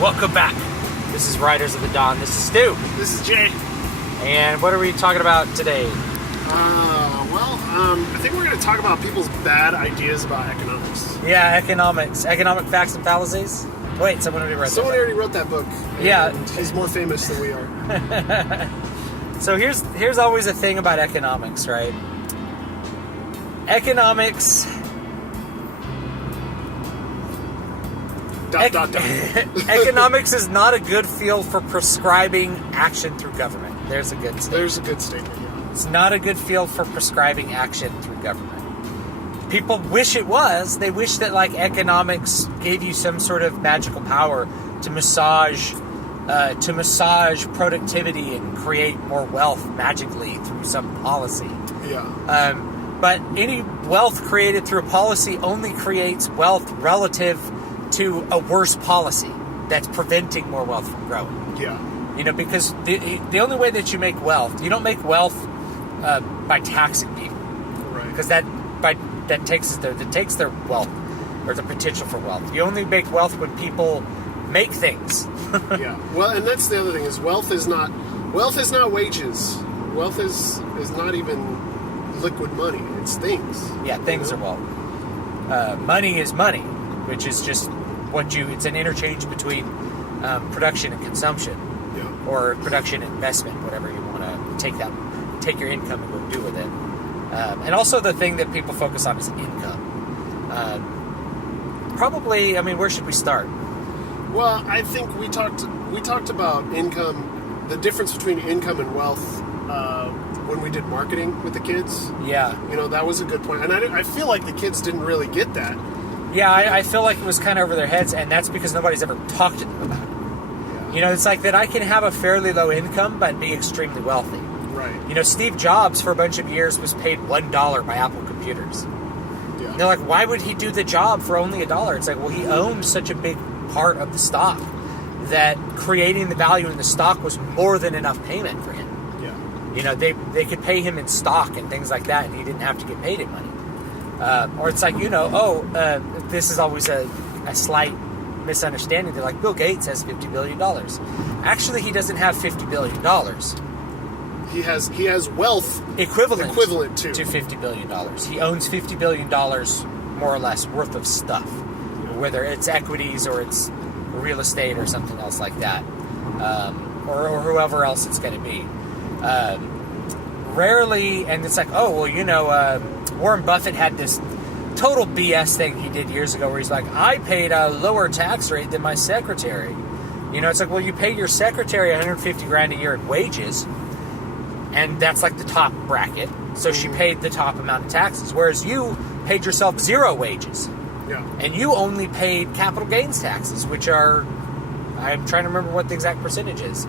Welcome back. This is Riders of the Dawn. This is Stu. This is Jay. And what are we talking about today? I think we're going to talk about people's bad ideas about economics. Yeah, economics. Economic facts and fallacies. Wait, someone already wrote that. Someone already wrote that book. Yeah. And he's more famous than we are. So here's always a thing about economics, right? Economics... Economics is not a good field for prescribing action through government. There's a good statement. There's a good statement, yeah. It's not a good field for prescribing action through government. People wish it was. They wish that economics gave you some sort of magical power to massage productivity and create more wealth magically through some policy. Yeah. But any wealth created through a policy only creates wealth relative to a worse policy that's preventing more wealth from growing. Yeah. Because the only way that you make wealth, you don't make wealth by taxing people. Right. Because that takes their wealth or the potential for wealth. You only make wealth when people make things. Yeah. Well, and that's the other thing is wealth is not wages. Wealth is not even liquid money. It's things. Yeah, things are wealth. Money is money, which is just it's an interchange between production and consumption. Yeah. Or production and investment, whatever you want to take your income and go do with it. And also the thing that people focus on is income. Probably, where should we start? Well, I think we talked about income, the difference between income and wealth when we did marketing with the kids. Yeah. That was a good point. And I feel like the kids didn't really get that. Yeah, I feel like it was kind of over their heads, and that's because nobody's ever talked to them about it. Yeah. It's like that I can have a fairly low income but be extremely wealthy. Right. Steve Jobs for a bunch of years was paid $1 by Apple Computers. Yeah. And they're like, why would he do the job for only $1? It's like, well, he owned such a big part of the stock that creating the value in the stock was more than enough payment for him. Yeah. They could pay him in stock and things like that, and he didn't have to get paid in money. Or it's like, this is always a slight misunderstanding. They're like, Bill Gates has $50 billion. Actually, he doesn't have $50 billion. He has wealth equivalent to $50 billion. He owns $50 billion, more or less, worth of stuff. Whether it's equities or it's real estate or something else like that. Or whoever else it's going to be. Rarely, and it's like, Warren Buffett had this total BS thing he did years ago where he's like, I paid a lower tax rate than my secretary. It's like, well, you paid your secretary $150,000 a year in wages, and that's like the top bracket. So she paid the top amount of taxes, whereas you paid yourself zero wages. Yeah. And you only paid capital gains taxes, which are, I'm trying to remember what the exact percentage is,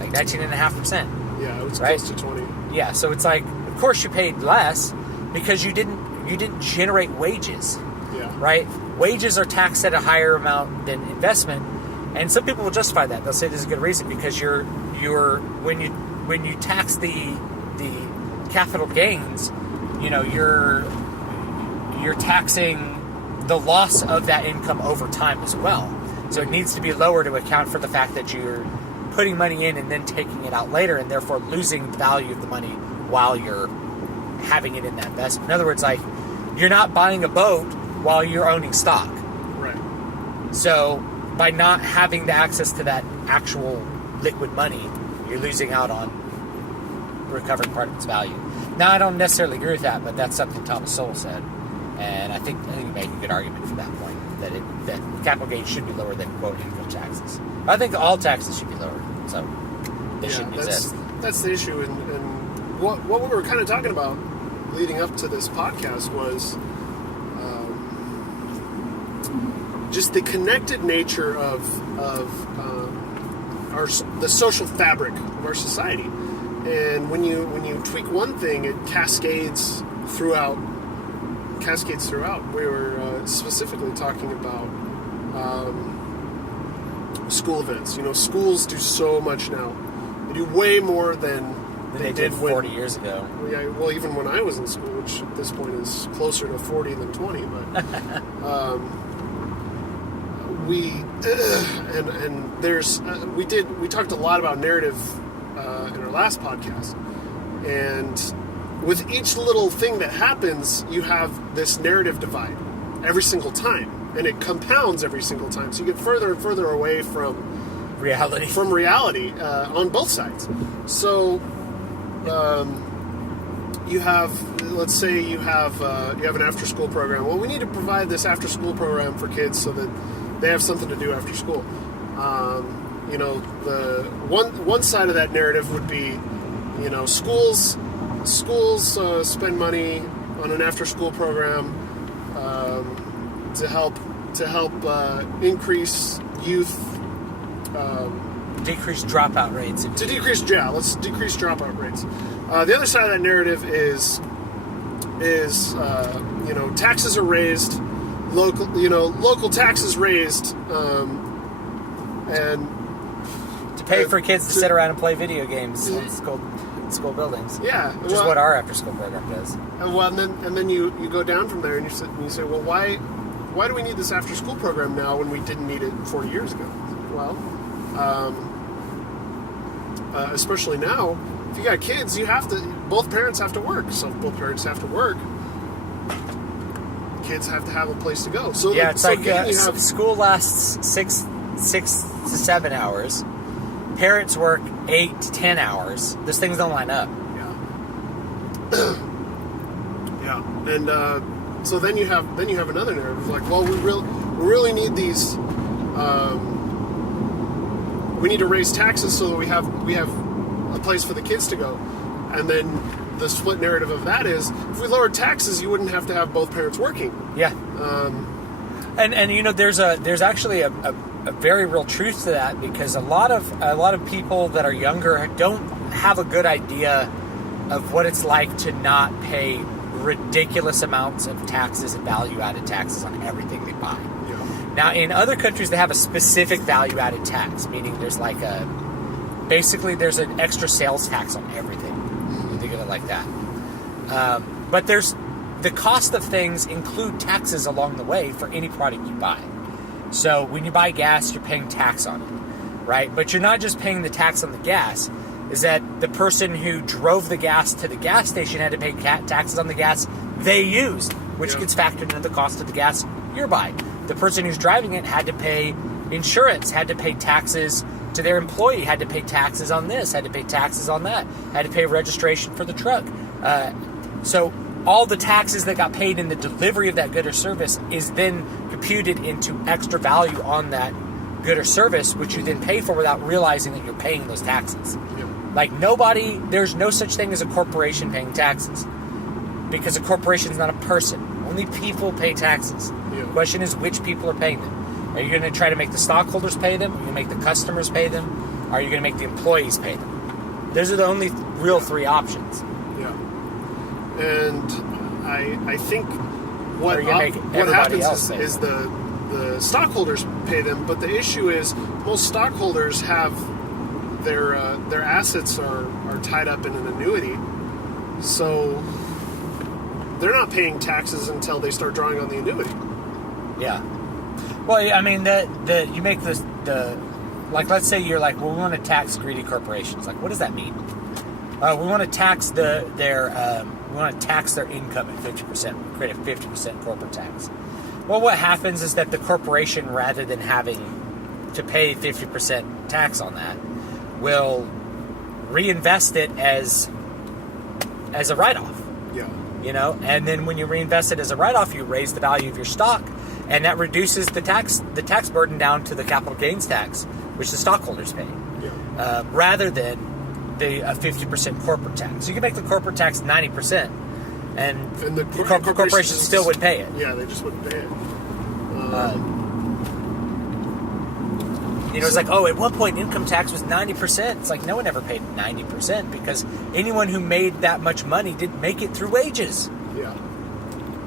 like 19.5%. Yeah, it was right? close to 20. Yeah, so it's like, of course you paid less because you didn't generate wages. Yeah. Right? Wages are taxed at a higher amount than investment, and some people will justify that. They'll say there's a good reason because you're when you tax the capital gains, you're taxing the loss of that income over time as well. So it needs to be lower to account for the fact that you're putting money in and then taking it out later, and therefore losing the value of the money while you're having it in that investment. In other words, like, you're not buying a boat while you're owning stock. Right. So by not having the access to that actual liquid money, you're losing out on recovering part of its value. Now, I don't necessarily agree with that, but that's something Thomas Sowell said, and I think you make a good argument for that point, that capital gains should be lower than, quote, income taxes. I think all taxes should be lower, so they shouldn't exist. That's the issue, and what we were kind of talking about leading up to this podcast was just the connected nature of the social fabric of our society. And when you tweak one thing, it cascades throughout. We were specifically talking about school events. Schools do so much now. They do way more than they did 40 years ago. Yeah, well, even when I was in school, which at this point is closer to 40 than 20, but and there's we talked a lot about narrative in our last podcast, and with each little thing that happens, you have this narrative divide every single time, and it compounds every single time. So you get further and further away from reality on both sides. So you have, let's say you have an after-school program. Well, we need to provide this after-school program for kids so that they have something to do after school. The one side of that narrative would be, schools spend money on an after-school program to help increase youth. Decrease dropout rates. Let's decrease dropout rates. The other side of that narrative is taxes are raised, local taxes raised, and to pay for kids to sit around and play video games in school buildings. Yeah, which is what our after-school program does. And then you go down from there and you say, well, why do we need this after-school program now when we didn't need it 40 years ago? Well, especially now, if you got kids, both parents have to work. So if both parents have to work, kids have to have a place to go. So yeah, school lasts 6 to 7 hours. Parents work 8 to 10 hours. Those things don't line up. Yeah. Yeah, and so then you have another narrative like, well, we really need these. We need to raise taxes so that we have a place for the kids to go. And then the split narrative of that is, if we lowered taxes, you wouldn't have to have both parents working. Yeah. And there's actually a very real truth to that, because a lot of people that are younger don't have a good idea of what it's like to not pay ridiculous amounts of taxes and value-added taxes on everything they buy. Now, in other countries, they have a specific value-added tax, meaning there's there's an extra sales tax on everything. You think of it like that. But the cost of things include taxes along the way for any product you buy. So when you buy gas, you're paying tax on it, right? But you're not just paying the tax on the gas. Is that the person who drove the gas to the gas station had to pay taxes on the gas they used, which gets factored into the cost of the gas you're buying. The person who's driving it had to pay insurance, had to pay taxes to their employee, had to pay taxes on this, had to pay taxes on that, had to pay registration for the truck. So all the taxes that got paid in the delivery of that good or service is then computed into extra value on that good or service, which you then pay for without realizing that you're paying those taxes. Like there's no such thing as a corporation paying taxes, because a corporation is not a person. Only people pay taxes. The question is, which people are paying them? Are you going to try to make the stockholders pay them? Are you going to make the customers pay them? Are you going to make the employees pay them? Those are the only real three options. Yeah. And I think what happens is the stockholders pay them, but the issue is most stockholders have their assets are tied up in an annuity, so they're not paying taxes until they start drawing on the annuity. Yeah. Well, I mean, you make like, let's say you're like, well, we want to tax greedy corporations. Like, what does that mean? We want to tax their income at 50%, create a 50% corporate tax. Well, what happens is that the corporation, rather than having to pay 50% tax on that, will reinvest it as a write-off. Yeah. And then when you reinvest it as a write-off, you raise the value of your stock, and that reduces the tax burden down to the capital gains tax, which the stockholders pay, rather than a 50% corporate tax. So you can make the corporate tax 90%, and the corporations still would pay it. Yeah, they just wouldn't pay it. It's like, at one point income tax was 90%. It's like, no one ever paid 90%, because anyone who made that much money didn't make it through wages. Yeah.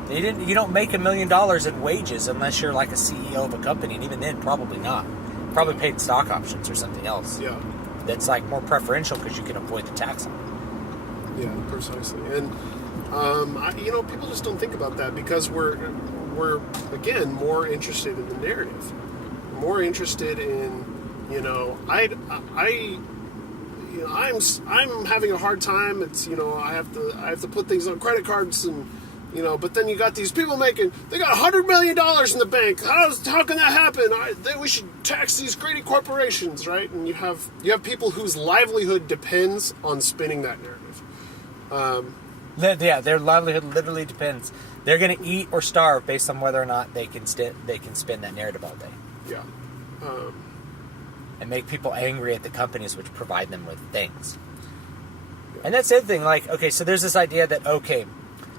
You don't make $1 million in wages unless you're like a CEO of a company, and even then, probably not. Probably paid stock options or something else. Yeah. That's like more preferential because you can avoid the tax on it. Yeah, precisely. And people just don't think about that, because we're again more interested in the narrative. more interested in, I'm having a hard time. It's, I have to put things on credit cards and, but then you got these people they got $100 million in the bank. How can that happen? We should tax these greedy corporations, right? And you have people whose livelihood depends on spinning that narrative. Their livelihood literally depends. They're going to eat or starve based on whether or not they can spin that narrative all day. Yeah. And make people angry at the companies which provide them with things. Yeah. And that's the other thing. Like, okay, so there's this idea that,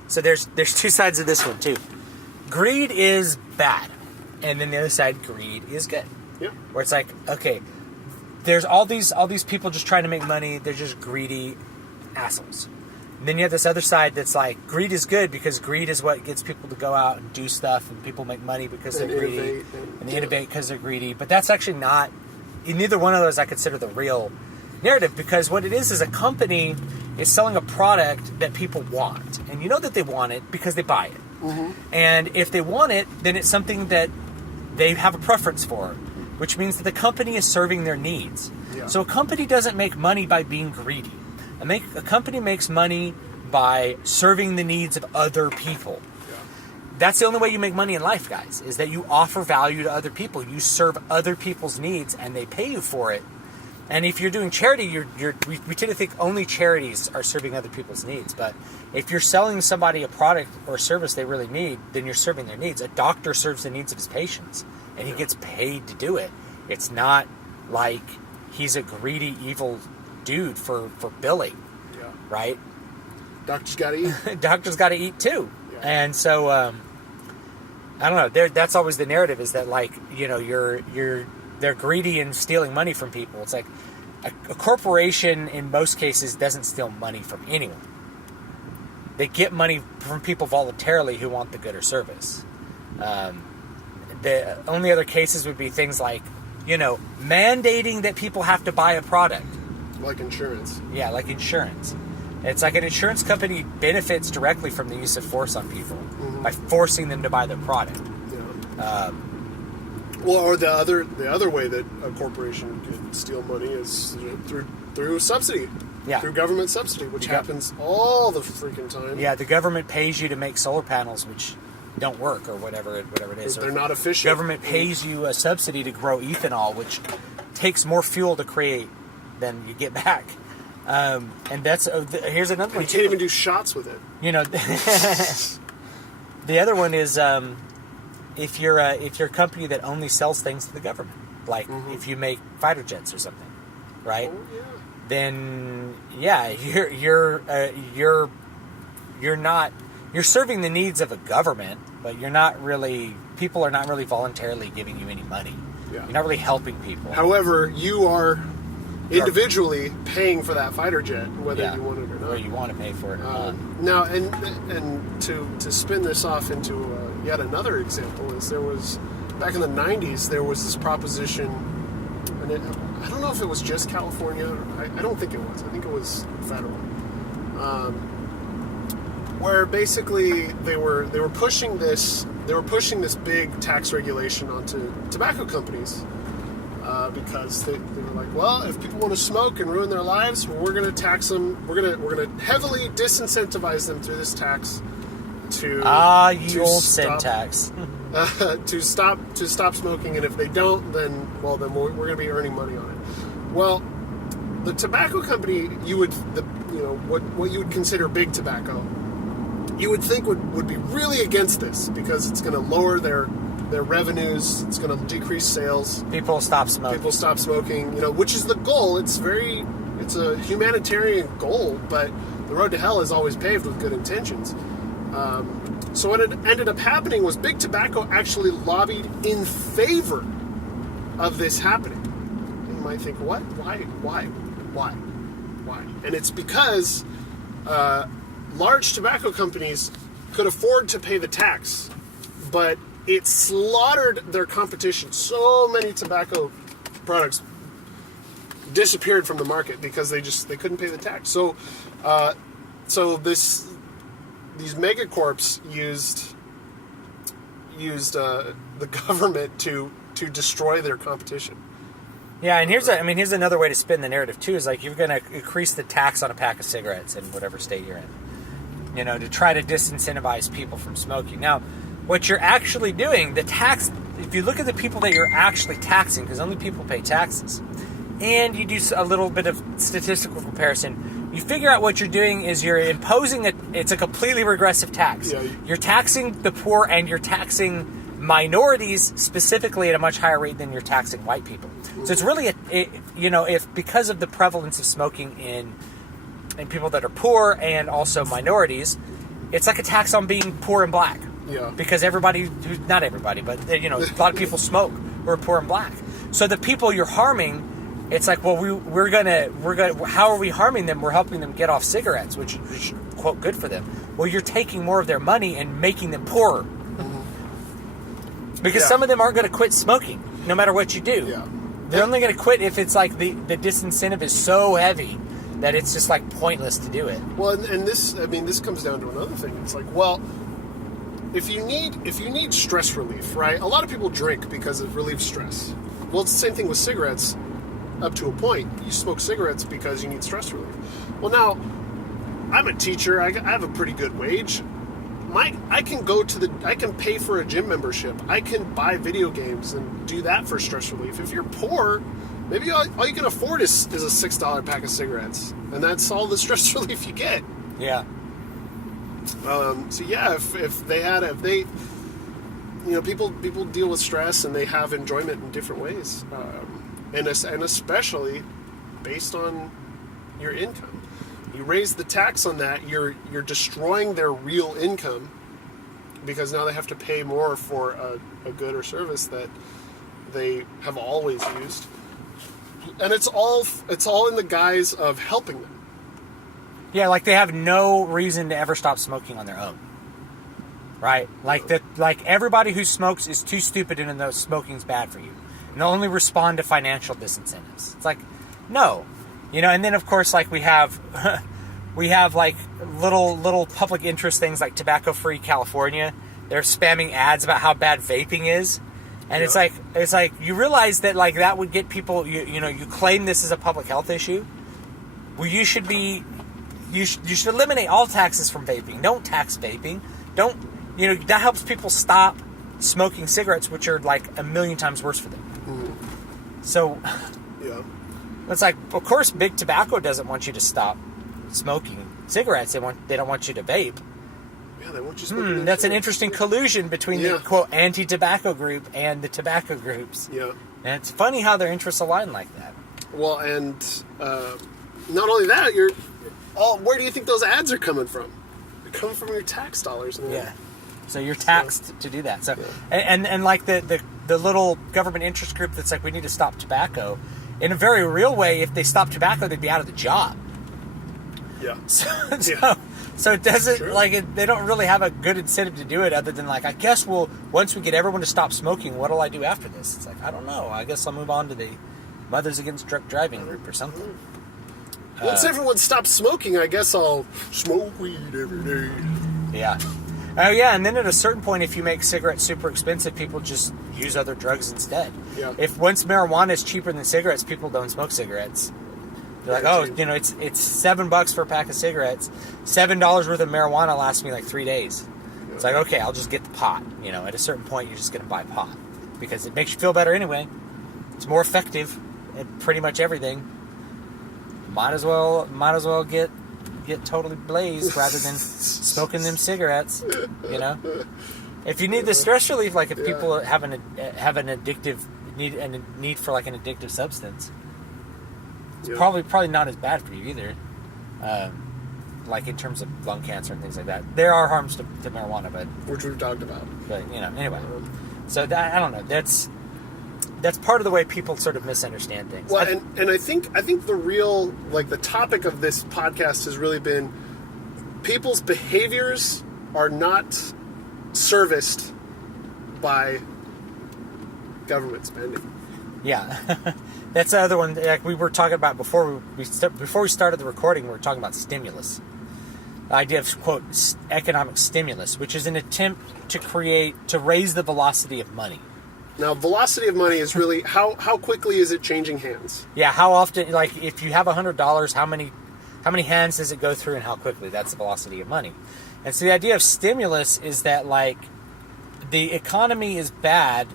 so there's two sides of this one too. Greed is bad, and then the other side, greed is good. Yeah. Where it's like, okay, there's all these people just trying to make money. They're just greedy assholes. And then you have this other side that's like, greed is good because greed is what gets people to go out and do stuff, and people make money because they're greedy, and they innovate because they're greedy. But that's actually not, in neither one of those I consider the real narrative, because what it is a company is selling a product that people want. And you know that they want it because they buy it. Mm-hmm. And if they want it, then it's something that they have a preference for, which means that the company is serving their needs. Yeah. So a company doesn't make money by being greedy. A company makes money by serving the needs of other people. Yeah. That's the only way you make money in life, guys, is that you offer value to other people. You serve other people's needs, and they pay you for it. And if you're doing charity, we tend to think only charities are serving other people's needs. But if you're selling somebody a product or a service they really need, then you're serving their needs. A doctor serves the needs of his patients, and he gets paid to do it. It's not like he's a greedy, evil dude for billing, right? Doctors got to eat. Doctors got to eat too. Yeah. And so, I don't know. That's always the narrative, is that, like, they're greedy and stealing money from people. It's like a corporation in most cases doesn't steal money from anyone. They get money from people voluntarily who want the good or service. The only other cases would be things like, mandating that people have to buy a product. Like insurance. Yeah, like insurance. It's like an insurance company benefits directly from the use of force on people by forcing them to buy their product. Yeah. Or the other way that a corporation could steal money is through subsidy. Yeah. Through government subsidy, which happens all the freaking time. Yeah, the government pays you to make solar panels, which don't work, or whatever it is. They're not efficient. Government pays you a subsidy to grow ethanol, which takes more fuel to create than you get back. And that's here's another one. You can't even do shots with it. The other one is if you're a company that only sells things to the government, like if you make fighter jets or something, right? Oh, yeah. Then you're serving the needs of a government, but people are not really voluntarily giving you any money. Yeah. You're not really helping people. However, you are individually paying for that fighter jet, whether you want it or not. Or you want to pay for it or not. Now, and to spin this off into yet another example, is there was, back in the 90s, there was this proposition, and I don't know if it was just California, I don't think it was. I think it was federal. Where basically they were pushing this big tax regulation onto tobacco companies. Because they were like, well, if people want to smoke and ruin their lives, well, we're going to tax them. We're going to heavily disincentivize them through this tax to old syntax to stop smoking. And if they don't, then we're going to be earning money on it. Well, the tobacco company, what you would consider big tobacco, you would think would be really against this, because it's going to lower their revenues, it's going to decrease sales. People stop smoking, which is the goal. It's a humanitarian goal, but the road to hell is always paved with good intentions. So what ended up happening was Big Tobacco actually lobbied in favor of this happening. And you might think, what? Why? And it's because large tobacco companies could afford to pay the tax, but it slaughtered their competition. So many tobacco products disappeared from the market because they couldn't pay the tax. So these megacorps used the government to to destroy their competition. Yeah, and here's another way to spin the narrative too. Is like you're going to increase the tax on a pack of cigarettes in whatever state you're in, to try to disincentivize people from smoking. Now, what you're actually doing, the tax, if you look at the people that you're actually taxing, because only people pay taxes, and you do a little bit of statistical comparison, you figure out what you're doing is you're imposing it's a completely regressive tax. Yeah. You're taxing the poor and you're taxing minorities specifically at a much higher rate than you're taxing white people. So it's really, if because of the prevalence of smoking in people that are poor and also minorities, it's like a tax on being poor and black. Yeah. Because not everybody, but a lot of people smoke who are poor and black. So the people you're harming, it's like, well, we're gonna. How are we harming them? We're helping them get off cigarettes, which is quote good for them. Well, you're taking more of their money and making them poorer. Because some of them aren't going to quit smoking, no matter what you do. Yeah. They're only going to quit if it's like the disincentive is so heavy that it's just like pointless to do it. Well, and this comes down to another thing. It's like, well, if you need stress relief, right? A lot of people drink because it relieves stress. Well, it's the same thing with cigarettes up to a point. You smoke cigarettes because you need stress relief. Well, now, I'm a teacher. I have a pretty good wage. I can pay for a gym membership. I can buy video games and do that for stress relief. If you're poor, maybe all you can afford is a $6 pack of cigarettes, and that's all the stress relief you get. Yeah. So yeah, if they, people deal with stress and they have enjoyment in different ways, and especially based on your income. You raise the tax on that, you're destroying their real income because now they have to pay more for a good or service that they have always used. And it's all in the guise of helping them. Yeah, like they have no reason to ever stop smoking on their own. Right? Like everybody who smokes is too stupid and knows smoking's bad for you. And they'll only respond to financial disincentives. It's like, no. And then of course, like we have like little public interest things like Tobacco Free California. They're spamming ads about how bad vaping is, and it's like you realize that like that would get people. You claim this is a public health issue. Well, you should eliminate all taxes from vaping. Don't tax vaping. Don't that helps people stop smoking cigarettes, which are like a million times worse for them. Mm-hmm. So. Yeah. It's like, of course, big tobacco doesn't want you to stop smoking cigarettes. They don't want you to vape. Yeah, they want you smoking. That's an interesting collusion between the quote anti-tobacco group and the tobacco groups. Yeah, and it's funny how their interests align like that. Well, and not only that, where do you think those ads are coming from? They're coming from your tax dollars. Man. Yeah, so you're taxed to do that. So and like the little government interest group that's like, we need to stop tobacco. In a very real way, if they stop tobacco, they'd be out of the job. Yeah. So it doesn't they don't really have a good incentive to do it other than like, I guess once we get everyone to stop smoking, what'll I do after this? It's like, I don't know. I guess I'll move on to the Mothers Against Drunk Driving group or something. Once everyone stops smoking, I guess I'll smoke weed every day. Yeah. Oh yeah, and then at a certain point, if you make cigarettes super expensive, people just use other drugs instead. Yeah. If once marijuana is cheaper than cigarettes, people don't smoke cigarettes. They're like, it's $7 for a pack of cigarettes. $7 worth of marijuana lasts me like 3 days. Yeah. It's like, okay, I'll just get the pot. At a certain point, you're just going to buy pot because it makes you feel better anyway. It's more effective at pretty much everything. Might as well get totally blazed rather than smoking them cigarettes. If you need the stress relief, like if people have an addictive need for like an addictive substance, it's probably not as bad for you either. Like in terms of lung cancer and things like that, there are harms to marijuana, but which we've talked about. But anyway, so I don't know. That's part of the way people sort of misunderstand things. Well, and I think the real, like, the topic of this podcast has really been people's behaviors are not serviced by government spending. Yeah. That's the other one. Like we were talking about before we started the recording, we were talking about stimulus. The idea of, quote, economic stimulus, which is an attempt to raise the velocity of money. Now, velocity of money is really how quickly is it changing hands? Yeah, how often? Like, if you have $100, how many hands does it go through, and how quickly? That's the velocity of money. And so the idea of stimulus is that, like, the economy is bad,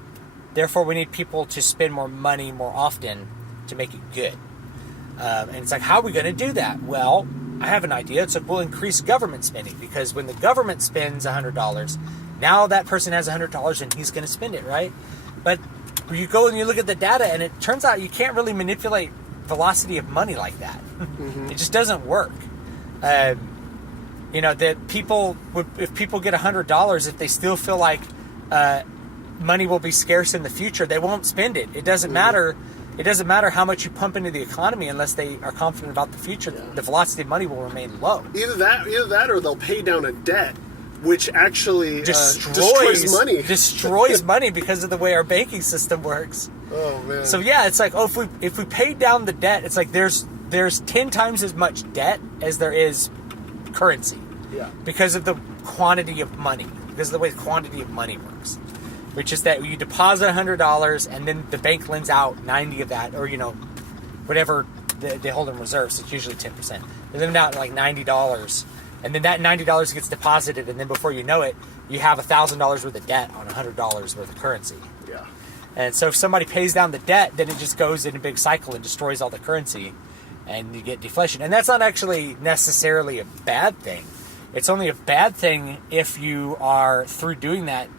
therefore we need people to spend more money more often to make it good. And it's like, how are we going to do that? Well, I have an idea. It's like, we'll increase government spending, because when the government spends $100, now that person has $100 and he's going to spend it, right? But you go and you look at the data, and it turns out you can't really manipulate velocity of money like that. Mm-hmm. It just doesn't work. You know, that if people get $100, if they still feel like money will be scarce in the future, they won't spend it. It doesn't matter. It doesn't matter how much you pump into the economy unless they are confident about the future. Yeah. The velocity of money will remain low. Either that, or they'll pay down a debt, which actually destroys money. Destroys money because of the way our banking system works. Oh man! So yeah, it's like, if we pay down the debt, it's like there's 10 times as much debt as there is currency. Yeah. Because of the quantity of money. Because of the way the quantity of money works. Which is that you deposit $100 and then the bank lends out 90 of that, or, you know, whatever they hold in reserves. It's usually 10%. They lend out like $90, and then that $90 gets deposited, and then before you know it, you have $1,000 worth of debt on $100 worth of currency. Yeah. And so if somebody pays down the debt, then it just goes in a big cycle and destroys all the currency, and you get deflation. And that's not actually necessarily a bad thing. It's only a bad thing if you are, through doing that,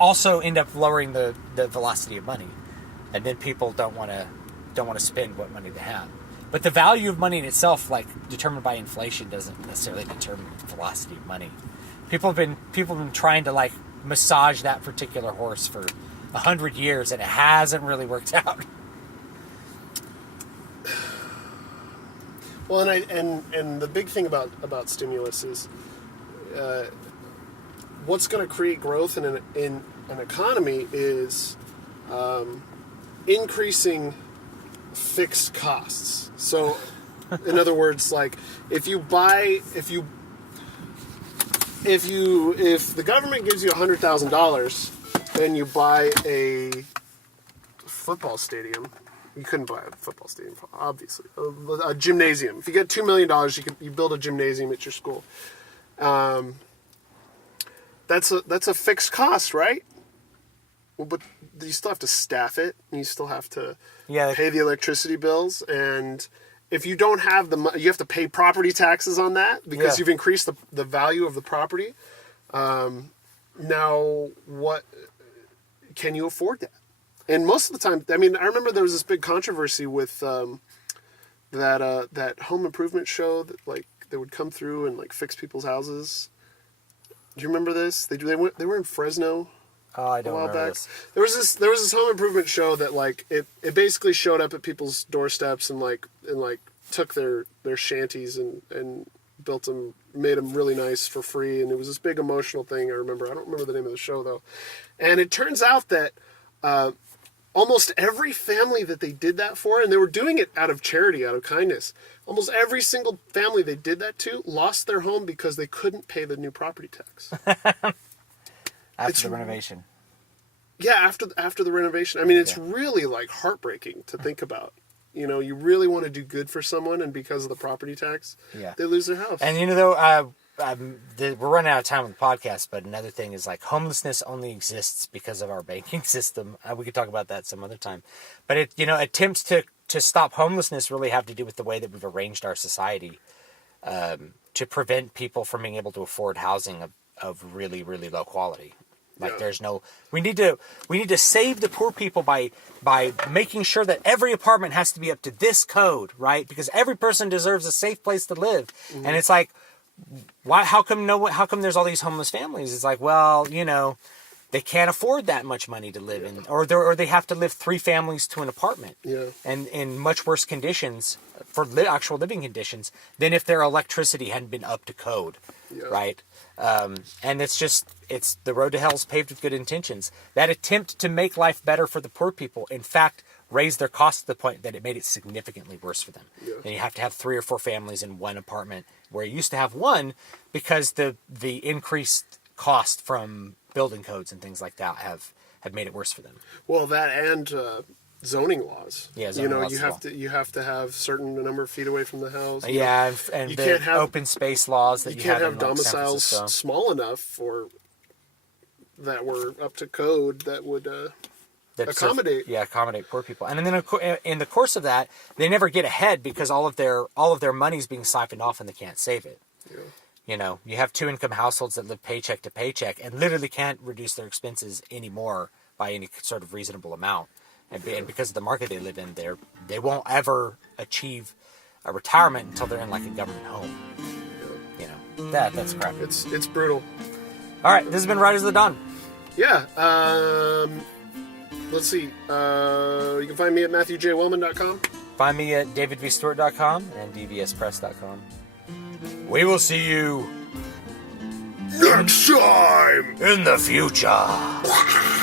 also end up lowering the velocity of money, and then people don't want to spend what money they have. But the value of money in itself, like determined by inflation, doesn't necessarily determine the velocity of money. People have been trying to like massage that particular horse for 100 years, and it hasn't really worked out. Well, and the big thing about stimulus is what's going to create growth in an economy is increasing fixed costs. So, in other words, like if the government gives you $100,000 and you buy a football stadium, you couldn't buy a football stadium, obviously. A gymnasium. If you get $2 million, you build a gymnasium at your school. That's a fixed cost, right? Well, but you still have to staff it, and you still have to pay the electricity bills, and if you don't have the money, you have to pay property taxes on that because you've increased the value of the property. Now, what can you afford that? And most of the time, I mean, I remember there was this big controversy with that home improvement show that like they would come through and like fix people's houses. Do you remember this? They were in Fresno. Oh, I don't remember this. There was this home improvement show that like it basically showed up at people's doorsteps and took their shanties and built them, made them really nice for free, and it was this big emotional thing. I don't remember the name of the show though. And it turns out that almost every family that they did that for, and they were doing it out of charity, out of kindness, almost every single family they did that to lost their home because they couldn't pay the new property tax. After the renovation. Yeah, after the renovation. I mean, it's really like heartbreaking to think about. You know, you really want to do good for someone, and because of the property tax, they lose their house. And you know, though, we're running out of time on the podcast, but another thing is like homelessness only exists because of our banking system. We could talk about that some other time. But attempts to stop homelessness really have to do with the way that we've arranged our society to prevent people from being able to afford housing of really, really low quality. Like we need to save the poor people by making sure that every apartment has to be up to this code, right? Because every person deserves a safe place to live. Mm-hmm. And it's like, why? How come there's all these homeless families? It's like, well, you know, they can't afford that much money to live in, or they have to live 3 families to an apartment, and in much worse conditions for actual living conditions than if their electricity hadn't been up to code, right? And it's the road to hell is paved with good intentions. That attempt to make life better for the poor people, in fact, raised their costs to the point that it made it significantly worse for them. Yeah. And you have to have 3 or 4 families in one apartment where you used to have one because the increased cost from building codes and things like that have made it worse for them. Well, that and zoning laws. Yeah, zoning laws you as have well. you have to have certain number of feet away from the house. Yeah, and you the can't have open space laws that you you can't have have in, like, San domiciles Francisco. small enough that were up to code that would That accommodate. accommodate poor people. And then in the course of that, they never get ahead because all of their money's being siphoned off and they can't save it. Yeah. You know, you have 2-income households that live paycheck to paycheck and literally can't reduce their expenses anymore by any sort of reasonable amount. And because of the market they live in, they won't ever achieve a retirement until they're in like a government home. You know, that's crap. It's brutal. All right, this has been Riders of the Dawn. Yeah. Let's see. You can find me at MatthewJWellman.com. Find me at davidvstewart.com and dvspress.com. We will see you Next time! in the future.